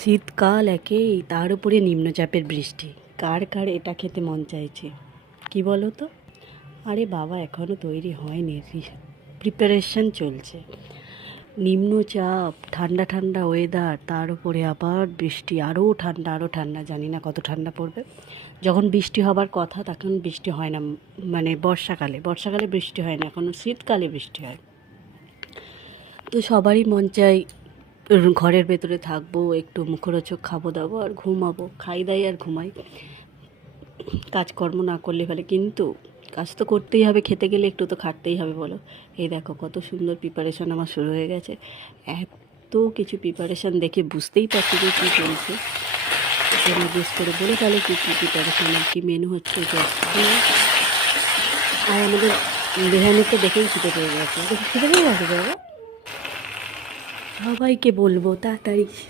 শীতকাল একেই, তার উপরে নিম্নচাপের বৃষ্টি। কার কার এটা খেতে মন চাইছে কি বলো তো? আরে বাবা, এখনও তৈরি হয়নি, প্রিপারেশন চলছে। নিম্নচাপ, ঠান্ডা ঠান্ডা ওয়েদার, তার উপরে আবার বৃষ্টি, আরও ঠান্ডা, জানি না কত ঠান্ডা পড়বে। যখন বৃষ্টি হবার কথা তখন বৃষ্টি হয় না, মানে বর্ষাকালে বৃষ্টি হয় না, এখন শীতকালে বৃষ্টি হয়। তো সবারই মন চাই ঘরের ভেতরে থাকবো, একটু মুখরোচক খাবো দাবো আর ঘুমাবো, খাই দাই আর ঘুমাই, কাজকর্ম না করলে ফেলে। কিন্তু কাজ তো করতেই হবে, খেতে গেলে একটু তো খাটতেই হবে বলো। এই দেখো কত সুন্দর প্রিপারেশন আমার শুরু হয়ে গেছে। এত কিছু প্রিপারেশন দেখে বুঝতেই পারছি যে কী চলছে। তোমরা গেস করে বলে তাহলে কী কী প্রিপারেশন আর কী মেনু হচ্ছে। আর আমাদের রেহানের তো দেখেই খিদে পেয়ে গেছে, খিদে পেয়ে গেছে বাবা। সবাইকে বলবো তাড়াতাড়ি